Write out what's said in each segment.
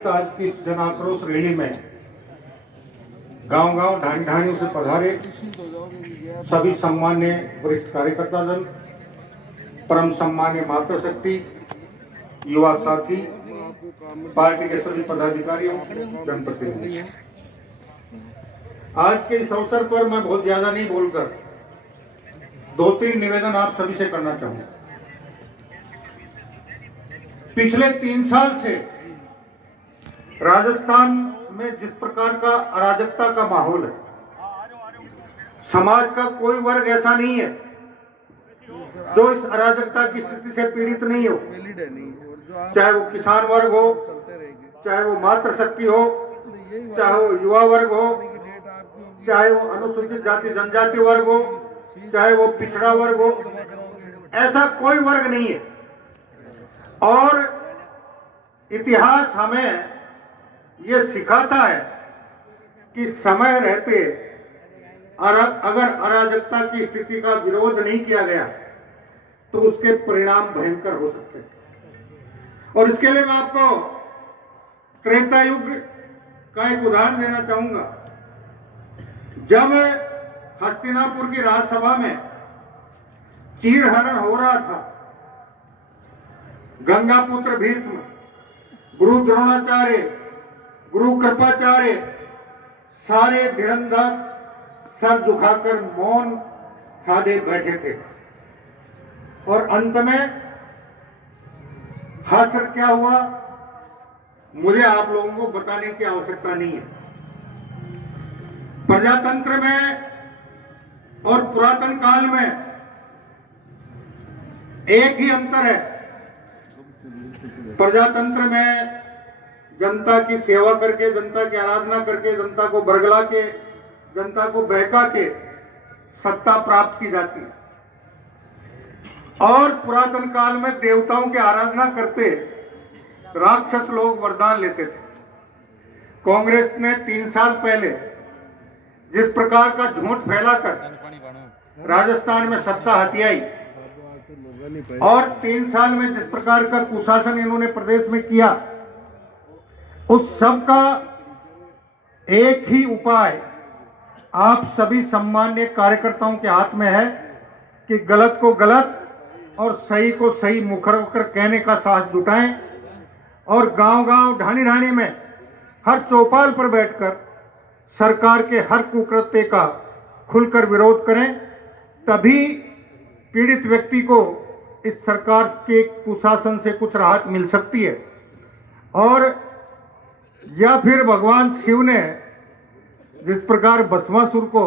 आज की जन आक्रोश रैली में गांव-गांव ढाणी-ढाणियों से पधारे सभी सम्मान्य वरिष्ठ कार्यकर्ताजन, परम सम्मान्य मातृशक्ति, युवा साथी, पार्टी के सभी पदाधिकारियों, जनप्रतिनिधि, आज के इस अवसर पर मैं बहुत ज्यादा नहीं बोलकर 2-3 निवेदन आप सभी से करना चाहूंगा। पिछले 3 साल से राजस्थान में जिस प्रकार का अराजकता का माहौल है, समाज का कोई वर्ग ऐसा नहीं है जो इस अराजकता की स्थिति से पीड़ित नहीं हो, चाहे वो किसान वर्ग हो, चाहे वो मातृशक्ति हो, चाहे वो युवा वर्ग हो, चाहे वो अनुसूचित जाति जनजाति वर्ग हो, चाहे वो पिछड़ा वर्ग हो, ऐसा कोई वर्ग नहीं है। और इतिहास हमें ये सिखाता है कि समय रहते अगर अराजकता की स्थिति का विरोध नहीं किया गया तो उसके परिणाम भयंकर हो सकते हैं। और इसके लिए मैं आपको त्रेता युग का एक उदाहरण देना चाहूंगा। जब हस्तिनापुर की राजसभा में चीरहरण हो रहा था, गंगापुत्र भीष्म, गुरु द्रोणाचार्य, गुरु कृपाचार्य सारे धीरंधर सर झुकाकर मौन साधे बैठे थे। और अंत में हासिल क्या हुआ, मुझे आप लोगों को बताने की आवश्यकता नहीं है। प्रजातंत्र में और पुरातन काल में एक ही अंतर है। प्रजातंत्र में जनता की सेवा करके, जनता की आराधना करके, जनता को बरगला के, जनता को बहका के सत्ता प्राप्त की जाती है। और पुरातन काल में देवताओं की आराधना करते राक्षस लोग वरदान लेते थे। कांग्रेस ने 3 साल पहले जिस प्रकार का झूठ फैलाकर राजस्थान में सत्ता हथियाई और 3 साल में जिस प्रकार का कुशासन इन्होंने प्रदेश में किया, उस सब का एक ही उपाय आप सभी सम्मान्य कार्यकर्ताओं के हाथ में है कि गलत को गलत और सही को सही मुखर होकर कहने का साहस जुटाएं और गांव-गांव ढाणी-ढाणी में हर चौपाल पर बैठकर सरकार के हर कुकृत्य का खुलकर विरोध करें। तभी पीड़ित व्यक्ति को इस सरकार के कुशासन से कुछ राहत मिल सकती है। और या फिर भगवान शिव ने जिस प्रकार भस्मासुर को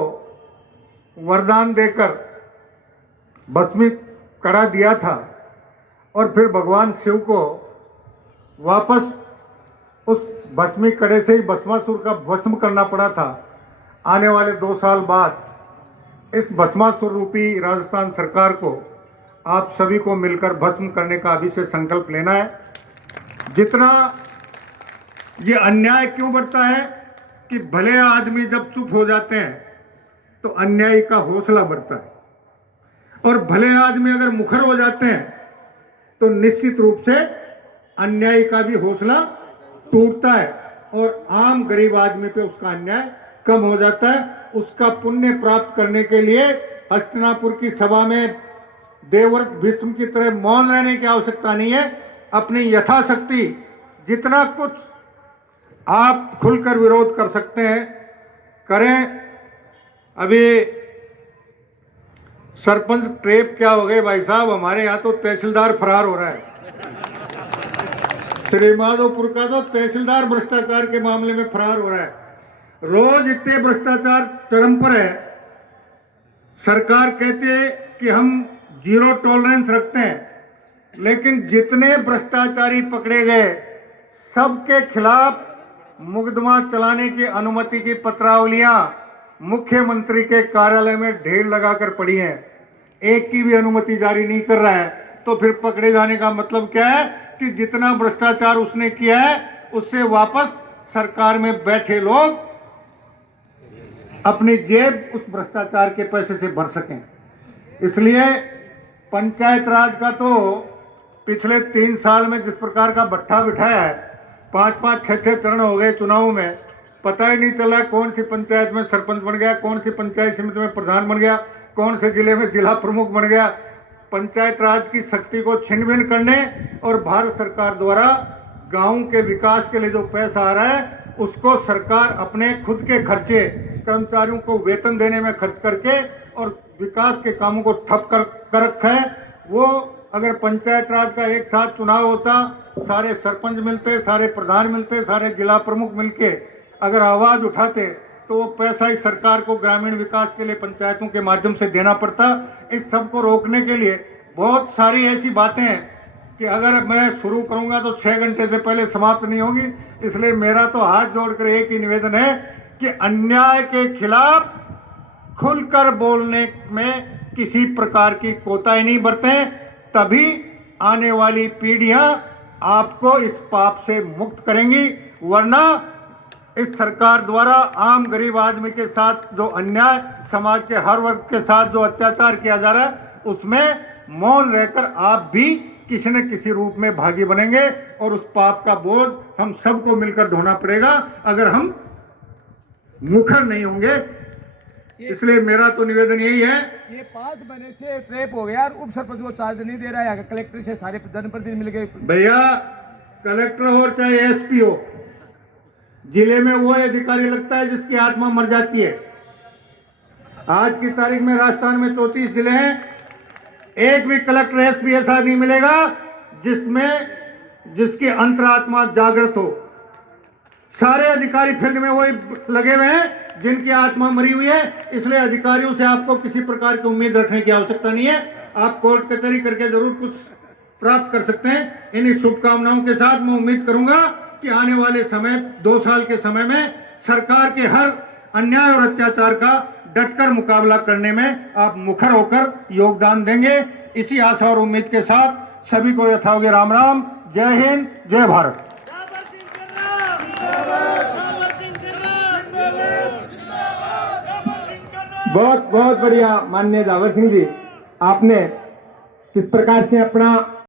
वरदान देकर भस्मित करा दिया था और फिर भगवान शिव को वापस उस भस्मी कड़े से ही भस्मासुर का भस्म करना पड़ा था, आने वाले 2 साल बाद इस भस्मासुर रूपी राजस्थान सरकार को आप सभी को मिलकर भस्म करने का अभी से संकल्प लेना है। जितना ये अन्याय क्यों बढ़ता है कि भले आदमी जब चुप हो जाते हैं तो अन्यायी का हौसला बढ़ता है, और भले आदमी अगर मुखर हो जाते हैं तो निश्चित रूप से अन्यायी का भी हौसला टूटता है और आम गरीब आदमी पे उसका अन्याय कम हो जाता है। उसका पुण्य प्राप्त करने के लिए हस्तिनापुर की सभा में देवव्रत भीष्म की तरह मौन रहने की आवश्यकता नहीं है। अपनी यथाशक्ति जितना कुछ आप खुलकर विरोध कर सकते हैं करें। अभी सरपंच ट्रेप क्या हो गए भाई साहब, हमारे यहाँ तो तहसीलदार फरार हो रहा है। श्रीमाधोपुर का तो तहसीलदार भ्रष्टाचार के मामले में फरार हो रहा है। रोज इतने भ्रष्टाचार चरम पर है। सरकार कहती है कि हम 0 टॉलरेंस रखते हैं, लेकिन जितने भ्रष्टाचारी पकड़े गए सबके खिलाफ मुकदमा चलाने की अनुमति की पत्रावलियां मुख्यमंत्री के कार्यालय में ढेर लगाकर पड़ी हैं। एक की भी अनुमति जारी नहीं कर रहा है। तो फिर पकड़े जाने का मतलब क्या है कि जितना भ्रष्टाचार उसने किया है उससे वापस सरकार में बैठे लोग अपनी जेब उस भ्रष्टाचार के पैसे से भर सकें। इसलिए पंचायत राज का तो पिछले 3 साल में जिस प्रकार का भट्ठा बिठाया है 5-5, 6-6 चरण हो गए चुनाव में, पता ही नहीं चला कौन सी पंचायत में सरपंच बन गया, कौन सी पंचायत समिति में प्रधान बन गया, कौन से जिले में जिला प्रमुख बन गया। पंचायत राज की शक्ति को छिन भिन करने और भारत सरकार द्वारा गांव के विकास के लिए जो पैसा आ रहा है उसको सरकार अपने खुद के खर्चे, कर्मचारियों को वेतन देने में खर्च करके और विकास के कामों को ठप कर रखा है। वो अगर पंचायत राज का एक साथ चुनाव होता, सारे सरपंच मिलते, सारे प्रधान मिलते, सारे जिला प्रमुख मिलके अगर आवाज उठाते तो वो पैसा ही सरकार को ग्रामीण विकास के लिए पंचायतों के माध्यम से देना पड़ता। इस सब को रोकने के लिए बहुत सारी ऐसी बातें हैं कि अगर मैं शुरू करूंगा तो 6 घंटे से पहले समाप्त नहीं होगी। इसलिए मेरा तो हाथ जोड़कर एक ही निवेदन है कि अन्याय के खिलाफ खुलकर बोलने में किसी प्रकार की कोताही नहीं बरतें, तभी आने वाली पीढ़ियां आपको इस पाप से मुक्त करेंगी। वरना इस सरकार द्वारा आम गरीब आदमी के साथ जो अन्याय, समाज के हर वर्ग के साथ जो अत्याचार किया जा रहा है, उसमें मौन रहकर आप भी किसी न किसी रूप में भागी बनेंगे और उस पाप का बोझ हम सबको मिलकर ढोना पड़ेगा अगर हम मुखर नहीं होंगे। इसलिए मेरा तो निवेदन यही है। ये 5 महीने से ट्रैप हो गया, उप सरपंच को चार्ज नहीं दे रहा है, कलेक्टर से सारे जनप्रतिनिधि मिल गए। भैया, कलेक्टर हो चाहे एसपी हो, जिले में वो अधिकारी लगता है जिसकी आत्मा मर जाती है। आज की तारीख में राजस्थान में 34 जिले हैं, एक भी कलेक्टर एसपी ऐसा नहीं मिलेगा जिसकी अंतरात्मा जागृत हो। सारे अधिकारी फील्ड में वही लगे हुए हैं जिनकी आत्मा मरी हुई है। इसलिए अधिकारियों से आपको किसी प्रकार की उम्मीद रखने की आवश्यकता नहीं है। आप कोर्ट कचहरी करके जरूर कुछ प्राप्त कर सकते हैं। इन्हीं शुभकामनाओं के साथ मैं उम्मीद करूंगा कि आने वाले समय 2 साल के समय में सरकार के हर अन्याय और अत्याचार का डटकर मुकाबला करने में आप मुखर होकर योगदान देंगे। इसी आशा और उम्मीद के साथ सभी को यथायोग्य राम राम। जय हिंद, जय भारत। बहुत बहुत बढ़िया माननीय जावर सिंह जी, आपने किस प्रकार से अपना